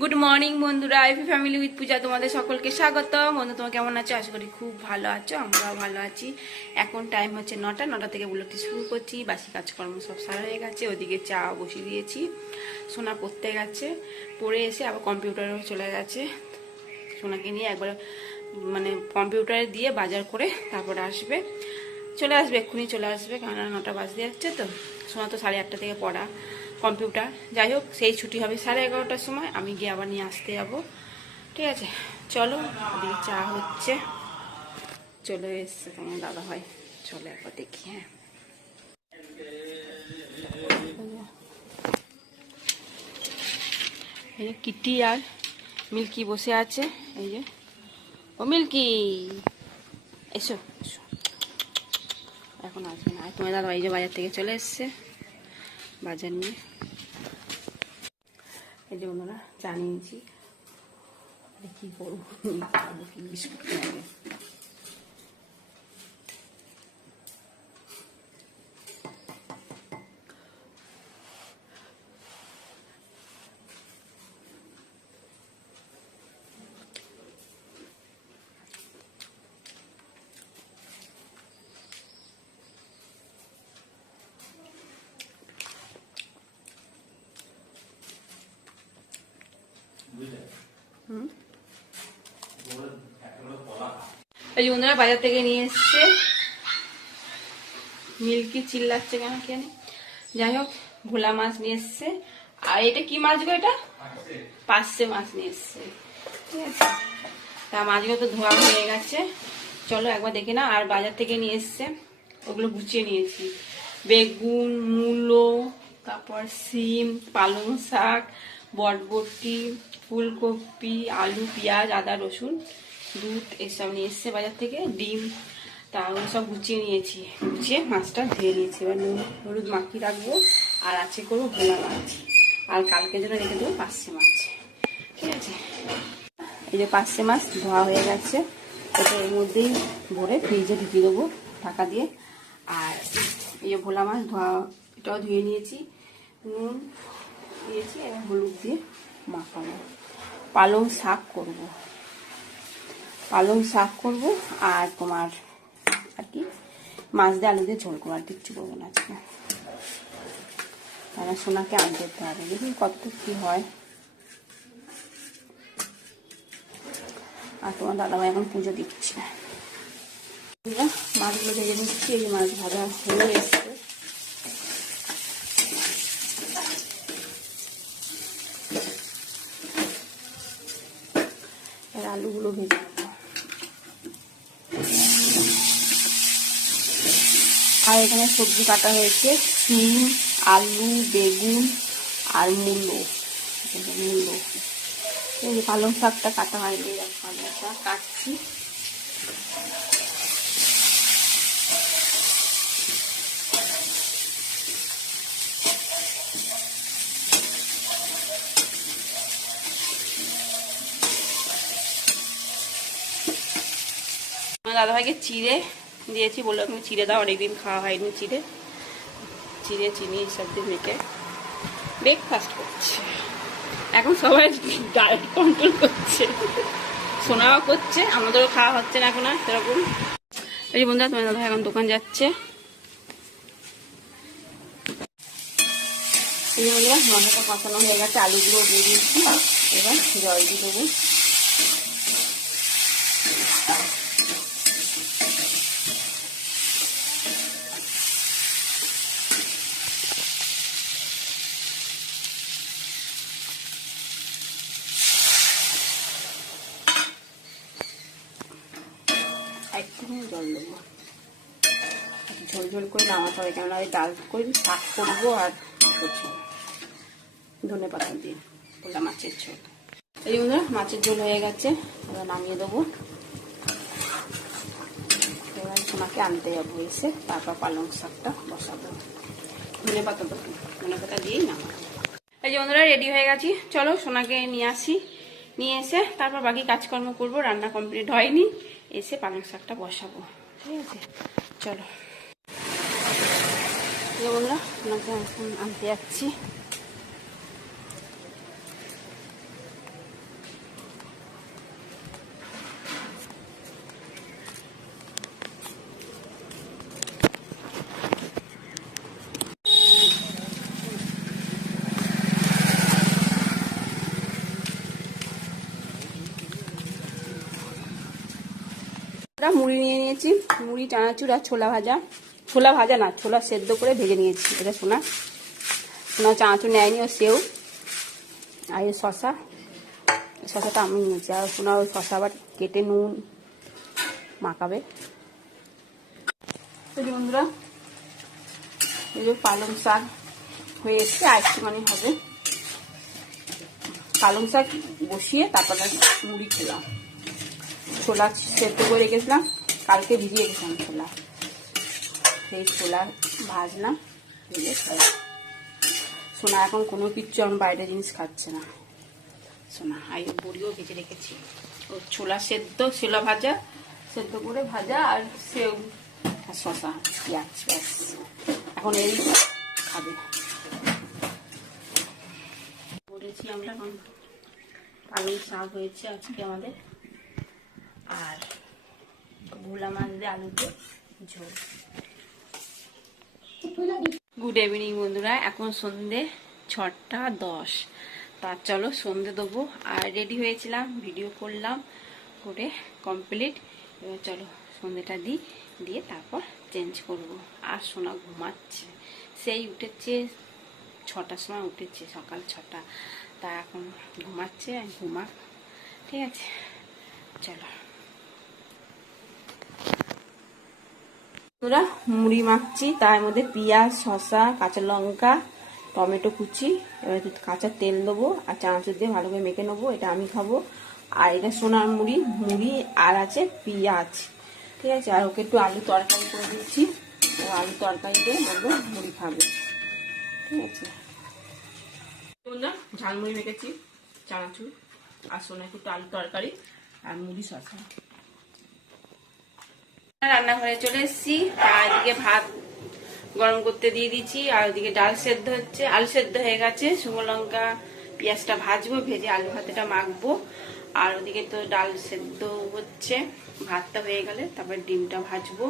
Good morning বন্ধুরা, AP family with পূজা তোমাদের সকলকে স্বাগত। বন্ধু তোমরা কেমন আছো? আশা করি খুব ভালো আছো, আমরাও ভালো আছি। এখন টাইম হচ্ছে 9টা থেকে ব্লগটি শুরু করছি। বাসি কাজকর্ম সব সারা হয়ে গেছে, ওদিকে চা বসিয়ে দিয়েছি। সোনা পড়তে গেছে, পড়ে এসে আবার কম্পিউটারেও চলে গেছে। সোনাকে নিয়ে একবার মানে কম্পিউটারে দিয়ে বাজার করে তারপরে আসবে, চলে আসবে, এক্ষুনি চলে আসবে, কারণ 9টা বাজতে যাচ্ছে। তো সোনা তো 8:30 থেকে পড়া কম্পিউটার। যাই হোক, সেই ছুটি হবে 11:30টার সময়, আমি গিয়ে আবার নিয়ে আসতে যাবো। ঠিক আছে, চলো। ওদিকে চা হচ্ছে, চলে এসছে তোমার দাদা ভাই, চলে একবার দেখি। হ্যাঁ, এই যে কিটি আর মিল্কি বসে আছে। এই যে, ও মিল্কি, এসো এসো, এখন আসবে না। আর তোমার দাদা ভাই যে বাজার থেকে চলে এসছে, বাজার নিয়ে। এই যে বন্ধুরা, চা নিয়েছি, কি করবো, বিস্কুট খাবে। এই যে বন্ধুরা, বাজার থেকে নিয়ে এসছে। মিল্কি চিল্লাচ্ছে কেন কে জানে। যাই হোক, ভোলা মাছ নিয়ে এসছে। আর এটা কি মাছ গো? এটা পার্শে মাছ নিয়ে এসছে। ঠিক আছে, তা মাছগুলো তো ধোয়া হয়ে গেছে, চলো একবার দেখে না। আর বাজার থেকে নিয়ে এসছে, ওগুলো গুছিয়ে নিয়েছি। বেগুন, মূলো, তারপর সিম, পালং শাক, বরবটি, ফুলকপি, আলু, পেঁয়াজ, আদা, রসুন, দুধ, এসব নিয়ে এসছে বাজার থেকে। ডিম, তাহলে সব গুছিয়ে নিয়েছি। গুছিয়ে মাছটা ধুয়ে নিয়েছি। এবার নুন হলুদ মাখিয়ে রাখবো। আর আছে করবো ভোলা মাছ, আর কালকে জন্য রেখে দেবো পার্শে মাছ। ঠিক আছে, এই যে পার্শে মাছ ধোয়া হয়ে গেছে, ওটা এর মধ্যেই ভরে ফ্রিজে ঢুকিয়ে দেবো ঢাকা দিয়ে। আর এই যে ভোলা মাছ ধোয়া, এটাও ধুয়ে নিয়েছি, নুন দিয়েছি, এবার হলুদ দিয়ে মাখাবো। পালং শাক করবো, পালং শাক করবো। আর তোমার আর কি, মাছ দিয়ে আলু দিয়ে ঝোল করবো, আর কিচ্ছু করবো না আজকে। তারা সোনাকে আনতে যেতে হবে, দেখি কতটুকু কি হয়। আর তোমার দাদাভাই এখন পুজো দিচ্ছে। মাছগুলো ভেজে নিচ্ছি। এই মাছ ভাজা হয়ে এসছে। আর আলুগুলো ভেজে নেবো। আর এখানে সবজি কাটা হয়েছে, সিম, আলু, বেগুন আর মূলো। মূলো, এই যে পালং শাকটা কাটা হয়নি, পালং শাক কাটছি। দাদাভাইকে চিড়ে দিয়েছি, বললো এখন চিড়ে দাও, অনেকদিন খাওয়া হয়নি চিড়ে। চিড়ে, চিনি সব দিয়ে মেখে ব্রেকফাস্ট করছে। এখন সবাই ডায়েট কন্ট্রোল করছে, সোনাও করছে, আমাদেরও খাওয়া হচ্ছে না এখন আর সেরকম। এই যে বন্ধুরা, তোমার দাদাভাই এখন দোকান যাচ্ছে। এই যে বন্ধুরা, মশলাটা কষানো হয়ে গেছে, আলুগুলো দিয়ে দিয়েছি। এবার জল দিয়ে দেবো। একটুখানি জল দেবো, ঝোল ঝোল করে নামাতে হবে, কেননা ওই ডাল করে শাক করবো। আর ধনে পাতা দিয়ে ওটা মাছের ঝোল। এই বন্ধুরা, মাছের ঝোল হয়ে গেছে, এবার নামিয়ে দেবো। এবার সোনাকে আনতে যাবো, এসে তারপর পালং শাকটা বসাবো। ধনে পাতা তো ধনে পাতা দিয়েই নামাবো। এই যে বন্ধুরা, রেডি হয়ে গেছি, চলো সোনাকে নিয়ে আসি। নিয়ে এসে তারপর বাকি কাজকর্ম করবো। রান্না কমপ্লিট হয়নি, এসে পালং শাকটা বসাবো। ঠিক আছে, চলো। বন্ধুরা, সোনাকে এখন আনতে যাচ্ছি। মুড়ি নিয়ে নিয়েছি, মুড়ি, চানাচুর আর ছোলা ভাজা। ছোলা ভাজা না, ছোলা সেদ্ধ করে ভেজে নিয়েছি। এটা সোনা চানাচুর নেয়নি, ও সেও। আর এই শশা, শশাটা আমি নিয়েছি। আর সোনা ওই শশা আবার কেটে নুন মাখাবে। তো বন্ধুরা, এই যে পালং শাক হয়ে এসছে, আর একটুখানি হবে। পালং শাক বসিয়ে তারপরে মুড়ি খেলাম। ছোলা সেদ্ধ করে রেখেছিলাম, কালকে ভিজিয়ে রেখেছিলাম ছোলা, সেই ছোলা ভাজলাম, ভেজে খেলাম। সোনা এখন কোনো কিচ্ছু এখন বাইরের জিনিস খাচ্ছে না। সোনা আই বড়িও ভেজে রেখেছি, ও ছোলা সেদ্ধ, ছোলা ভাজা সেদ্ধ করে ভাজা, আর সেও আর শশা পেঁয়াজ, ব্যাস এখন এই খাবে। করেছি আমরা এখন পালং শাক হয়েছে আজকে আমাদের, আর ভোলা মাছ দিয়ে আলু দিয়ে ঝোল। গুড ইভিনিং বন্ধুরা, এখন সন্ধে 6:10। তা চলো সন্ধে দেবো। আর রেডি হয়েছিলাম, ভিডিও করলাম, করে কমপ্লিট। এবার চলো সন্ধেটা দিয়ে তারপর চেঞ্জ করব। আর সোনা ঘুমাচ্ছে, সেই উঠেছে 6টার সময় উঠেছে, সকাল 6টা। তা এখন ঘুমাচ্ছে, ঘুমাক, ঠিক আছে। চলো তোরা মুড়ি মাখছি, তার মধ্যে পেঁয়াজ, শসা, কাঁচা লঙ্কা, টমেটো কুচি, এবার কাঁচা তেল দেবো, আর চানাচুর দিয়ে ভালো করে মেখে নেবো। এটা আমি খাবো। আর এটা সোনার মুড়ি আর আছে পেঁয়াজ, ঠিক আছে। আর ওকে একটু আলু তরকারি করে দিচ্ছি, ও আলু তরকারি দিয়ে বলবো মুড়ি খাবে, ঠিক আছে। ঝালমুড়ি মেখেছি, চানাচুর, আর সোনা একটু আলু তরকারি আর মুড়ি, শসা। রান্নাঘরে চলে এসেছি, আর এদিকে ভাত গরম করতে দিয়ে দিচ্ছি, আর ওদিকে ডাল সেদ্ধ হচ্ছে, আলু সেদ্ধ হয়ে গেছে। শুকনো লঙ্কা পেঁয়াজটা ভাজবো, ভেজে আলু ভাতেটা মাখবো। আর ওদিকে তো ডাল সেদ্ধ হচ্ছে, ভাতটা হয়ে গেলে তারপর ডিমটা ভাজবো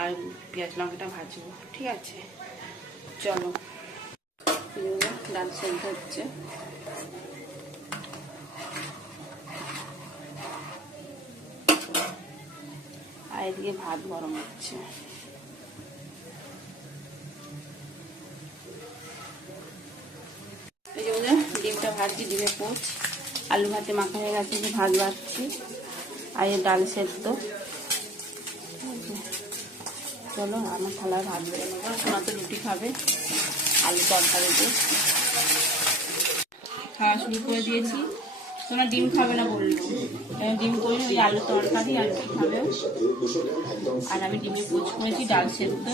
আর পেঁয়াজ লঙ্কাটা ভাজবো, ঠিক আছে। চলো, ডাল সেদ্ধ হচ্ছে। আর এদিকে ভাত গরম হচ্ছে। ডিমটা ভাজছি, ডিমে পোচ, আলু ভাতে মাখা হয়ে গেছে, যে ভাত ভাজছি, আর এই ডাল সেদ্ধ। চলো আমার থালায় ভাত বেড়ে নেবো। সোনা তো রুটি খাবে আলু তরকারি দিয়ে। খাওয়া শুরু করে দিয়েছি। তোমার ডিম খাবে না বললো, ডিম করে ওই আলু তরকারি আর রুটি খাবে। আর আমি ডিমে পোচ করেছি, ডাল সেদ্ধ।